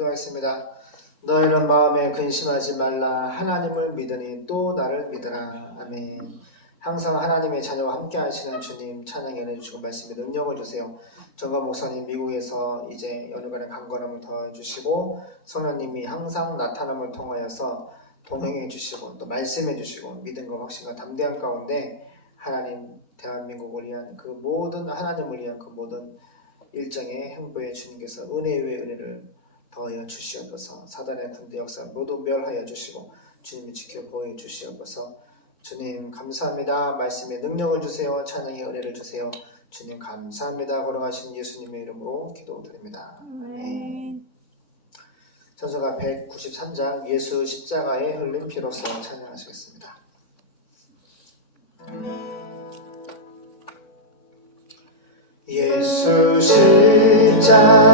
기도하겠습니다. 너희는 마음에 근심하지 말라. 하나님을 믿으니 또 나를 믿으라. 아멘. 항상 하나님의 자녀와 함께 하시는 주님 찬양 연해 주시고 말씀에 능력을 주세요. 정가 목사님 미국에서 이제 연휴간의 강건함을 더해 주시고 성령님이 항상 나타남을 통하여서 동행해 주시고 또 말씀해 주시고 믿음과 확신과 담대함 가운데 하나님 대한민국을 위한 그 모든 하나님을 위한 그 모든 일정의 행보에 주님께서 은혜 위에 은혜를 더하여 주시옵소서. 사단의 군대 역사 모두 멸하여 주시고 주님이 지켜 보호해 주시옵소서. 주님 감사합니다. 말씀에 능력을 주세요. 찬양의 은혜를 주세요. 주님 감사합니다. 걸어가신 예수님의 이름으로 기도드립니다. 아멘. 전서가 193장 예수 십자가에 흘린 피로써 찬양하시겠습니다. 예수 십자가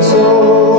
exaltou.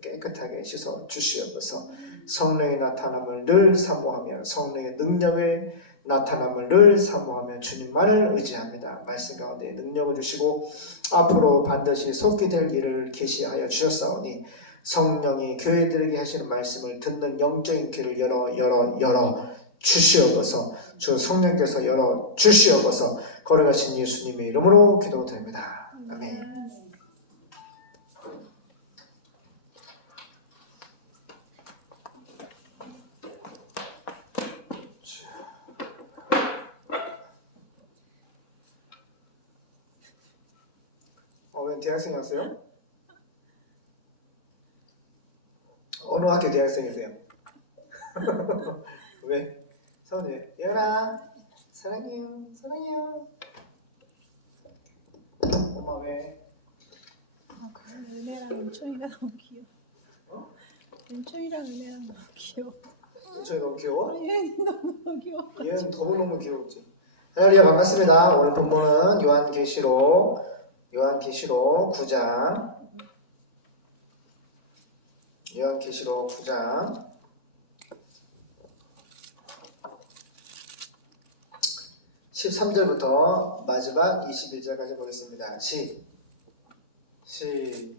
깨끗하게 씻어 주시옵소서. 성령의 나타남을 늘 사모하며 성령의 능력을 나타남을 늘 사모하며 주님만을 의지합니다. 말씀 가운데 능력을 주시고 앞으로 반드시 속히 될 일을 계시하여 주셨사오니 성령이 교회들에게 하시는 말씀을 듣는 영적인 귀를 열어 열어 열어 주시옵소서 주 성령께서 열어 주시옵소서 걸어가신 예수님의 이름으로 기도드립니다. 아멘. 어, 웬 대학생이었어요? 어느 학교 대학생이세요? 왜? 서운해. 예은아, 사랑해요, 사랑해요. 엄마 왜? 아, 그 은혜랑 은총이가 너무 귀여워. 어? 은총이랑 은혜랑 너무 귀여워. 저희 너무 귀여워? 얘는 너무 귀여워. 얘는 너무너무 귀여웠지. 할렐루야 반갑습니다. 오늘 본문은 요한계시록 요한계시록 9장 요한계시록 9장 13절부터 마지막 21절까지 보겠습니다. 시, 시,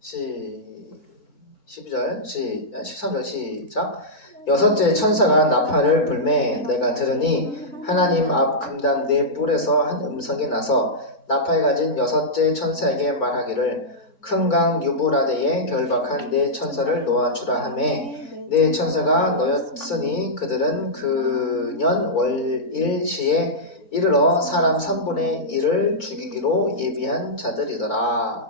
시, 12절, 시, 13절 시작. 여섯째 천사가 나팔을 불매 내가 들으니 하나님 앞 금당 네 뿔에서 한 음성이 나서 나팔 가진 여섯째 천사에게 말하기를 큰 강 유브라데에 결박한 네 천사를 놓아주라 하매 네 천사가 너였으니 그들은 그년 월일시에 이르러 사람 3분의 1을 죽이기로 예비한 자들이더라.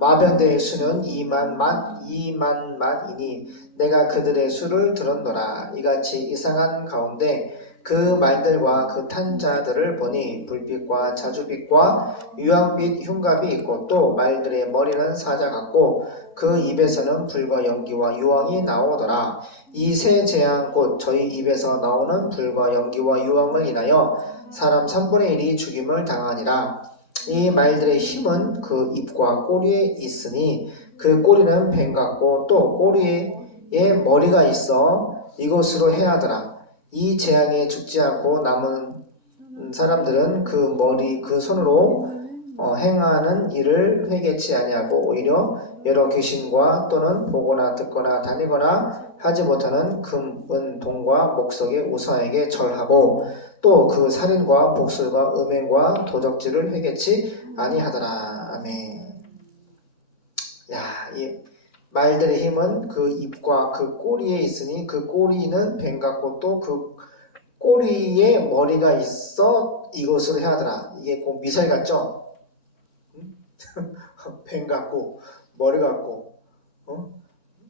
마병대의 수는 2만 만 2만 만이니 내가 그들의 수를 들었노라. 이같이 이상한 가운데 그 말들과 그 탄자들을 보니 불빛과 자주빛과 유황빛 흉갑이 있고 또 말들의 머리는 사자 같고 그 입에서는 불과 연기와 유황이 나오더라. 이 세 재앙 곧 저희 입에서 나오는 불과 연기와 유황을 인하여 사람 3분의 1이 죽임을 당하니라. 이 말들의 힘은 그 입과 꼬리에 있으니 그 꼬리는 뱀 같고 또 꼬리에 머리가 있어 이곳으로 해하더라. 이 재앙에 죽지 않고 남은 사람들은 그 머리 그 손으로 어, 행하는 일을 회개치 아니하고 오히려 여러 귀신과 또는 보거나 듣거나 다니거나 하지 못하는 금, 은, 동과 목석의 우상에게 절하고 또 그 살인과 복술과 음행과 도적질을 회개치 아니하더라. 아멘. 야, 이 말들의 힘은 그 입과 그 꼬리에 있으니 그 꼬리는 뱀 같고 또 그 꼬리에 머리가 있어 이것으로 해하더라. 이게 꼭 미사일 같죠? 응? 뱀 같고 머리 같고 어?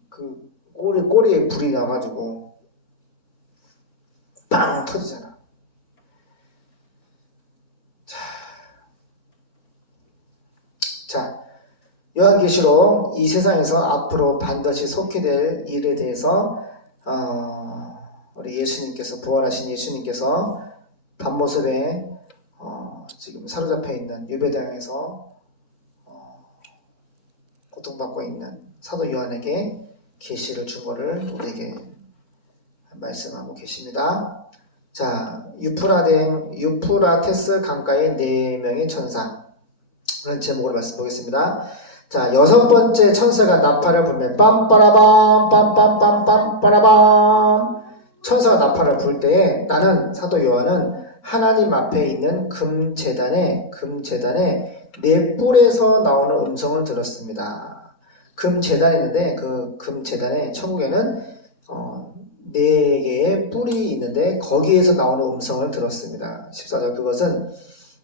그 꼬리 꼬리에 불이 나가지고 빵 터지잖아. 자, 요한계시록 이 세상에서 앞으로 반드시 속히 될 일에 대해서 어, 우리 예수님께서 부활하신 예수님께서 밤모습에 어, 지금 사로잡혀 있는 유배당에서 어, 고통받고 있는 사도 요한에게 계시를 준 것을 우리에게 말씀하고 계십니다. 자, 유프라덴 유프라테스 강가의 네 명의 천사. 그런 제목으로 말씀 보겠습니다. 자, 여섯 번째 천사가 나팔을 불면 빰빠라밤 빰빰빰빰 빠라밤 천사가 나팔을 불 때에 나는 사도 요한은 하나님 앞에 있는 금 재단에 금 재단에 네 뿔에서 나오는 음성을 들었습니다. 금 재단이 있는데 그금 재단에 천국에는 어, 네 개의 뿔이 있는데 거기에서 나오는 음성을 들었습니다. 14절 그것은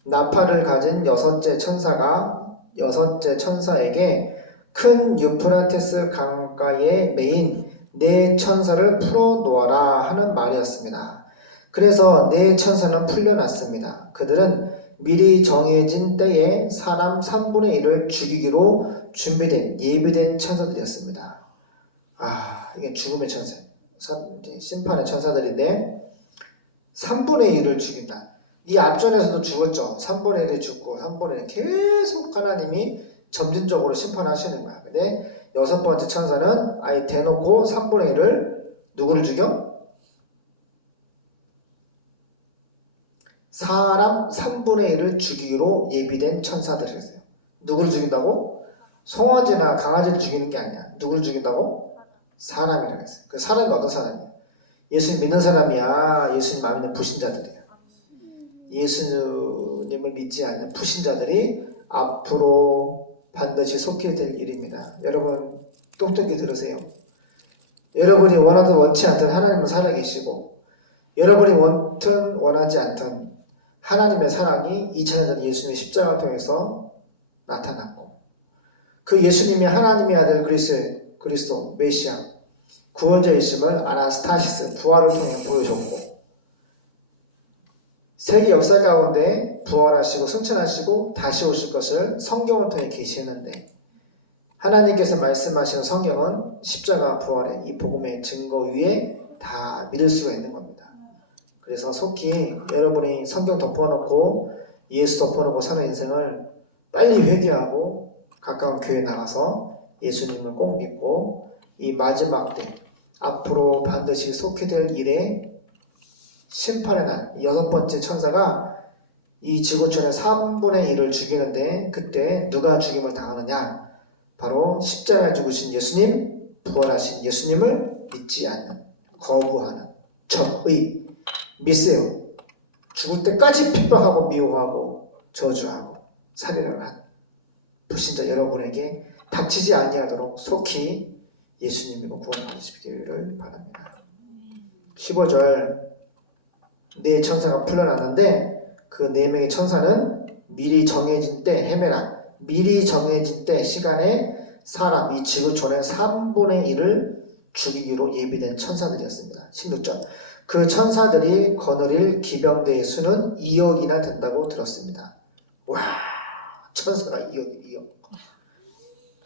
나팔을 가진 여섯째 천사가 여섯째 천사에게 큰 유프라테스 강가에 메인 네 천사를 풀어 놓아라 하는 말이었습니다. 그래서 네 천사는 풀려났습니다. 그들은 미리 정해진 때에 사람 3분의 1을 죽이기로 준비된 예비된 천사들이었습니다. 아 이게 죽음의 천사, 심판의 천사들인데 3분의 1을 죽인다. 이 앞전에서도 죽었죠. 3분의 1이 죽고 3분의 1 계속 하나님이 점진적으로 심판하시는 거야. 근데 여섯 번째 천사는 아예 대놓고 3분의 1을 누구를 죽여? 사람 3분의 1을 죽이기로 예비된 천사들이었어요. 누구를 죽인다고? 송아지나 강아지를 죽이는 게 아니야. 누구를 죽인다고? 사람이라고 했어요. 그 사람이 어떤 사람이야? 예수님 믿는 사람이야. 예수님 안 믿는 불신자들이야. 예수님을 믿지 않는 불신자들이 앞으로 반드시 속해 될 일입니다. 여러분 똑똑히 들으세요. 여러분이 원하든 원치 않든 하나님은 살아계시고 여러분이 원든 원하지 않든 하나님의 사랑이 2000년 전 예수님의 십자가를 통해서 나타났고 그 예수님이 하나님의 아들 그리스, 그리스도 메시아 구원자이심을 아나스타시스 부활을 통해 보여줬고 세계 역사 가운데 부활하시고 승천하시고 다시 오실 것을 성경을 통해 계시했는데 하나님께서 말씀하시는 성경은 십자가 부활의 이 복음의 증거 위에 다 믿을 수가 있는 겁니다. 그래서 속히 여러분이 성경 덮어놓고 예수 덮어놓고 사는 인생을 빨리 회개하고 가까운 교회 나가서 예수님을 꼭 믿고 이 마지막 때 앞으로 반드시 속해 될 일에 심판의 날 여섯 번째 천사가 이 지구촌의 3분의 1을 죽이는데 그때 누가 죽임을 당하느냐? 바로 십자가에 죽으신 예수님 부활하신 예수님을 믿지 않는 거부하는 적의 믿으세요. 죽을 때까지 핍박하고 미워하고 저주하고 살인을 한 불신자 여러분에게 닥치지 아니하도록 속히 예수님으로 구원받으시기를 바랍니다. 15절 네 천사가 풀려났는데 그 네 명의 천사는 미리 정해진 때 헤매라 미리 정해진 때 시간에 사람 이 지구촌의 3분의 1을 죽이기로 예비된 천사들이었습니다. 16절 그 천사들이 거느릴 기병대의 수는 2억이나 된다고 들었습니다. 와 천사가 2억 2억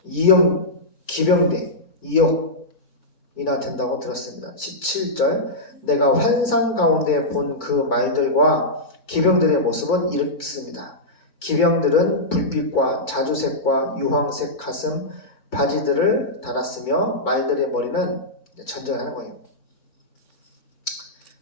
2억 기병대 2억 이나 된다고 들었습니다. 17절 내가 환상 가운데 본 그 말들과 기병들의 모습은 이렇습니다. 기병들은 불빛과 자주색과 유황색 가슴 바지들을 달았으며 말들의 머리는 이제 전쟁하는 거예요.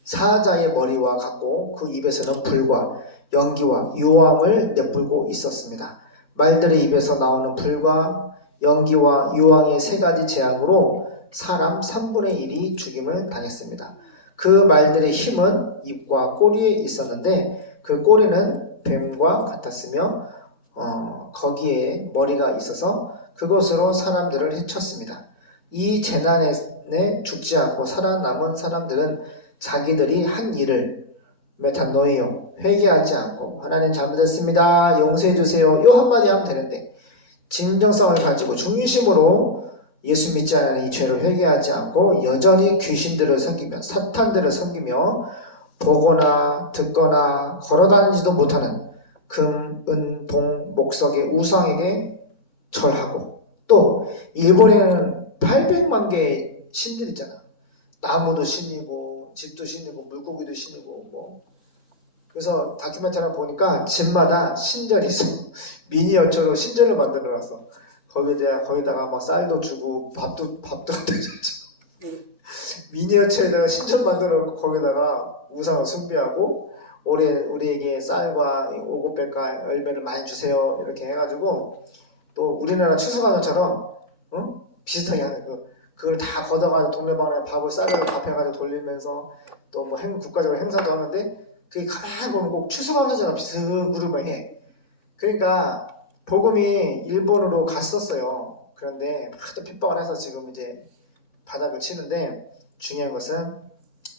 사자의 머리와 같고 그 입에서는 불과 연기와 유황을 내뿜고 있었습니다. 말들의 입에서 나오는 불과 연기와 유황의 세 가지 재앙으로 사람 3분의 1이 죽임을 당했습니다. 그 말들의 힘은 입과 꼬리에 있었는데 그 꼬리는 뱀과 같았으며 어, 거기에 머리가 있어서 그것으로 사람들을 해쳤습니다. 이 재난에 죽지 않고 살아남은 사람들은 자기들이 한 일을 메탄노이요 회개하지 않고 하나님 잘못했습니다 용서해 주세요 요 한마디 하면 되는데 진정성을 가지고 중심으로 예수 믿지 않는 이 죄를 회개하지 않고 여전히 귀신들을 섬기며 사탄들을 섬기며 보거나 듣거나 걸어다니지도 못하는 금, 은, 동, 목석의 우상에게 절하고 또 일본에는 800만 개의 신들 있잖아. 나무도 신이고 집도 신이고 물고기도 신이고 뭐. 그래서 다큐멘터리 보니까 집마다 신전이 있어. 미니어처로 신전을 만들어 놨어 거기다 거기다가 막 쌀도 주고 밥도 밥도 갖다 줬죠 미니어처에다가 신전 만들어 놓고 거기다가 우상을 숭배하고 올해 우리에게 쌀과 오곡백과 열매를 많이 주세요 이렇게 해가지고 또 우리나라 추수감사처럼 응? 비슷하게 하는 그 그걸 다 걷어가지고 동네방네 밥을 쌀을 밥해가지고 돌리면서 또뭐 국가적으로 행사도 하는데 그게 가만히 보면 꼭 추수감사처럼 비스무리만 해. 그러니까 복음이 일본으로 갔었어요. 그런데 하도 핍박을 해서 지금 이제 바닥을 치는데 중요한 것은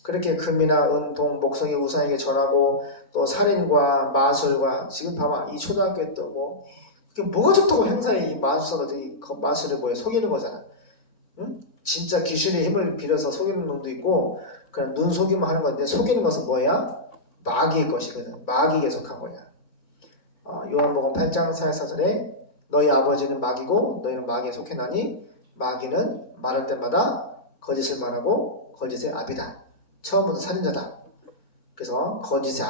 그렇게 금이나 은, 동, 목성이 우상에게 절하고 또 살인과 마술과 지금 봐봐 이 초등학교에 또뭐 그게 뭐가 좋다고 행사에 이 마술사들이 그 마술을 뭐야 속이는 거잖아. 응? 진짜 귀신의 힘을 빌어서 속이는 놈도 있고 그냥 눈 속이면 하는 건데 속이는 것은 뭐야? 마귀의 것이거든. 마귀에 속한 거야. 어, 요한복음 8장 44절에 너희 아버지는 마귀고 너희는 마귀에 속해나니 마귀는 말할 때마다 거짓을 말하고 거짓의 압이다. 처음부터 살인자다. 그래서 거짓의.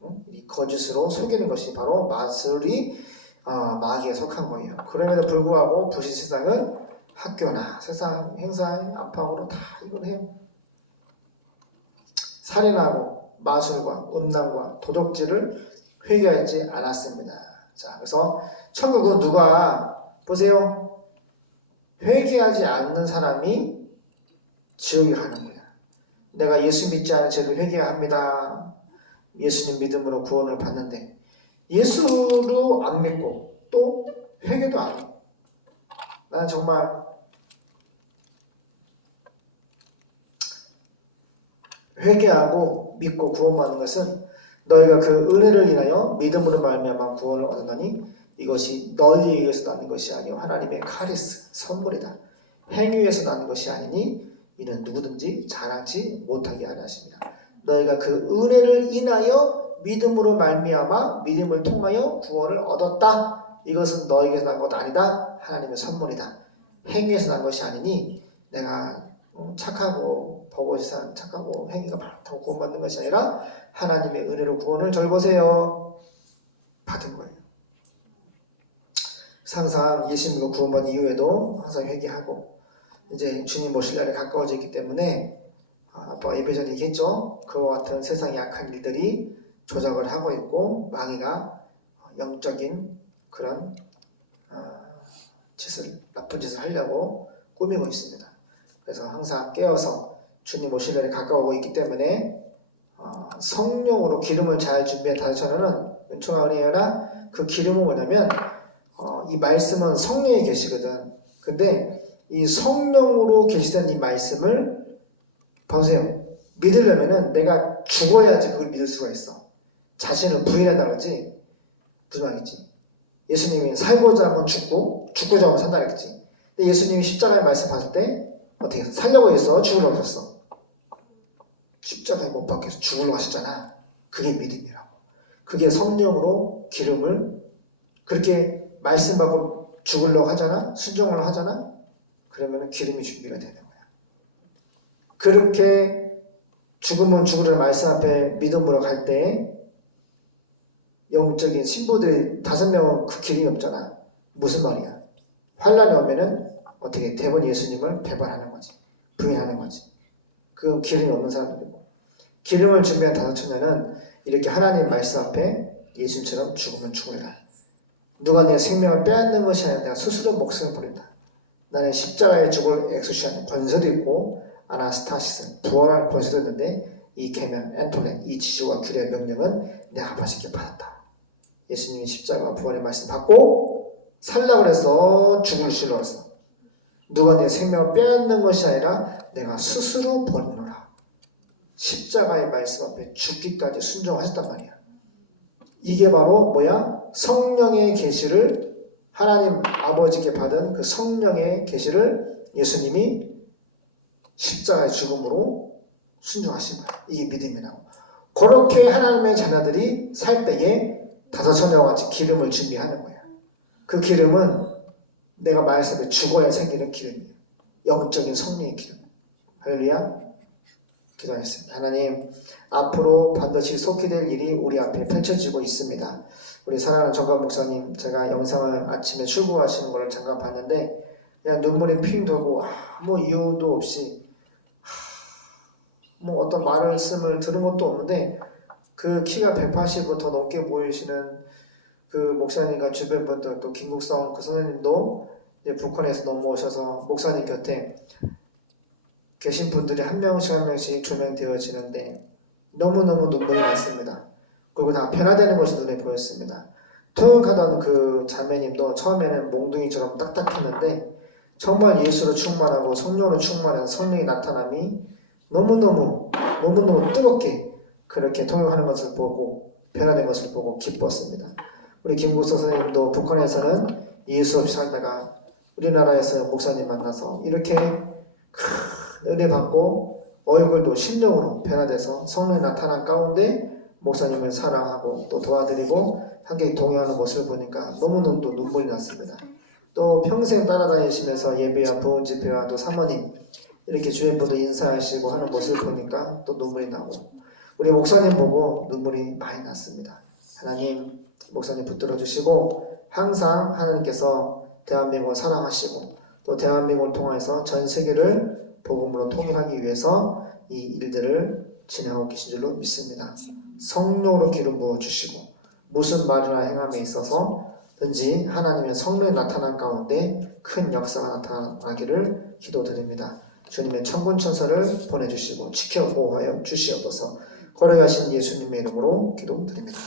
어? 이 거짓으로 속이는 것이 바로 마술이 어, 마귀에 속한 거예요. 그럼에도 불구하고 부신 세상은 학교나 세상 행사의 압박으로 다 이걸 해요. 살인하고 마술과 음란과 도적질을 회개하지 않았습니다. 자, 그래서 천국은 누가 보세요. 회개하지 않는 사람이 지옥에 가는 거야. 내가 예수 믿지 않은 죄를 회개합니다. 예수님 믿음으로 구원을 받는데 예수로 안 믿고 또 회개도 안 해. 나는 정말 회개하고 믿고 구원받는 것은 너희가 그 은혜를 인하여 믿음으로 말미암아 구원을 얻었나니 이것이 너희에 의해서 나는 것이 아니요 하나님의 카리스 선물이다. 행위에서 나는 것이 아니니 이는 누구든지 자랑치 못하게 하려 하십니다. 너희가 그 은혜를 인하여 믿음으로 말미암아 믿음을 통하여 구원을 얻었다. 이것은 너희에게서 난 것 아니다. 하나님의 선물이다. 행위에서 난 것이 아니니 내가 어, 착하고 버거지산 착하고 행위가 많다고 구원받는 것이 아니라 하나님의 은혜로 구원을 절 보세요. 받은 거예요. 항상 예수 믿고 구원받은 이후에도 항상 회개하고 이제 주님 모실 날이 가까워져 있기 때문에 아, 아빠가 예배 전에 얘기했죠. 그와 같은 세상의 악한 일들이 조작을 하고 있고 마귀가 영적인 그런 어, 짓을 나쁜 짓을 하려고 꾸미고 있습니다. 그래서 항상 깨어서 주님 오실 날이 가까워오고 있기 때문에 어, 성령으로 기름을 잘 준비한 다섯 천원은 은총과 은혜여라 그 기름은 뭐냐면 어, 이 말씀은 성령에 계시거든. 근데 이 성령으로 계시던 이 말씀을 보세요. 믿으려면은 내가 죽어야지 그걸 믿을 수가 있어. 자신을 부인한다 그러지? 무슨 말이지? 예수님이 살고자 하면 죽고 죽고자 하면 산다 그랬지. 근데 예수님이 십자가의 말씀 봤을 때 어떻게? 살려고 했어? 죽으려고 했어? 십자가에 못 박혀서 죽으려고 하셨잖아. 그게 믿음이라고. 그게 성령으로 기름을 그렇게 말씀 받고 죽으려고 하잖아? 순종을 하잖아? 그러면 기름이 준비가 되는 거야. 그렇게 죽으면 죽으려 말씀 앞에 믿음으로 갈 때 영적인 신부들이 다섯 명은 그 기름이 없잖아. 무슨 말이야? 환란이 오면은 어떻게 대본 예수님을 배반하는 거지. 부인하는 거지. 그 기름이 없는 사람들이고. 기름을 준비한 다섯 처녀는 이렇게 하나님 말씀 앞에 예수님처럼 죽으면 죽으라. 누가 내 생명을 빼앗는 것이 아니라 내가 스스로 목숨을 버린다. 나는 십자가에 죽을 엑소시아는 권세도 있고 아나스타시스는 부활할 권세도 있는데 이 계명, 엔톨렌, 이 지시와 규례의 명령은 내가 아버지께 받았다. 예수님이 십자가 부활의 말씀 받고 살라 그래서 죽을 싫어했어. 누가 내 생명을 빼앗는 것이 아니라 내가 스스로 버리노라. 십자가의 말씀 앞에 죽기까지 순종하셨단 말이야. 이게 바로 뭐야? 성령의 계시를 하나님 아버지께 받은 그 성령의 계시를 예수님이 십자가의 죽음으로 순종하신 거야. 이게 믿음이라고. 그렇게 하나님의 자녀들이 살 때에 다섯 처녀와 같이 기름을 준비하는 거야. 그 기름은 내가 말씀에 죽어야 생기는 기름이에요. 영적인 성령의 기름. 할렐루야. 기도하겠습니다. 하나님, 앞으로 반드시 속히 될 일이 우리 앞에 펼쳐지고 있습니다. 우리 사랑하는 정관 목사님, 제가 영상을 아침에 출고하시는 걸 잠깐 봤는데, 그냥 눈물이 핑 돌고 아무 이유도 없이, 뭐 어떤 말씀을 들은 것도 없는데, 그 키가 180을 더 넘게 보이시는 그 목사님과 주변 분들, 또 김국성 그 선생님도 북한에서 넘어오셔서 목사님 곁에 계신 분들이 한 명씩 한 명씩 조명되어지는데 너무너무 눈물이 났습니다. 그리고 다 변화되는 것이 눈에 보였습니다. 통역하던 그 자매님도 처음에는 몽둥이처럼 딱딱했는데 정말 예수로 충만하고 성령으로 충만한 성령의 나타남이 너무너무 너무너무 뜨겁게 그렇게 통역하는 것을 보고 변화된 것을 보고 기뻤습니다. 우리 김국서 선생님도 북한에서는 예수 없이 살다가 우리나라에서 목사님 만나서 이렇게 큰 은혜 받고 얼굴도 신령으로 변화돼서 성령이 나타난 가운데 목사님을 사랑하고 또 도와드리고 함께 동행하는 모습을 보니까 너무너무 또 눈물이 났습니다. 또 평생 따라다니시면서 예배와 부흥 집회와 또 사모님 이렇게 주인분도 인사하시고 하는 모습을 보니까 또 눈물이 나고 우리 목사님 보고 눈물이 많이 났습니다. 하나님 목사님 붙들어 주시고 항상 하나님께서 대한민국을 사랑하시고 또 대한민국을 통해서 전 세계를 복음으로 통일하기 위해서 이 일들을 진행하고 계신 줄로 믿습니다. 성령으로 기름 부어 주시고 무슨 말이나 행함에 있어서든지 하나님의 성령이 나타난 가운데 큰 역사가 나타나기를 기도드립니다. 주님의 천군 천사를 보내주시고 지켜 보호하여 주시옵소서. 걸어가신 예수님의 이름으로 기도드립니다.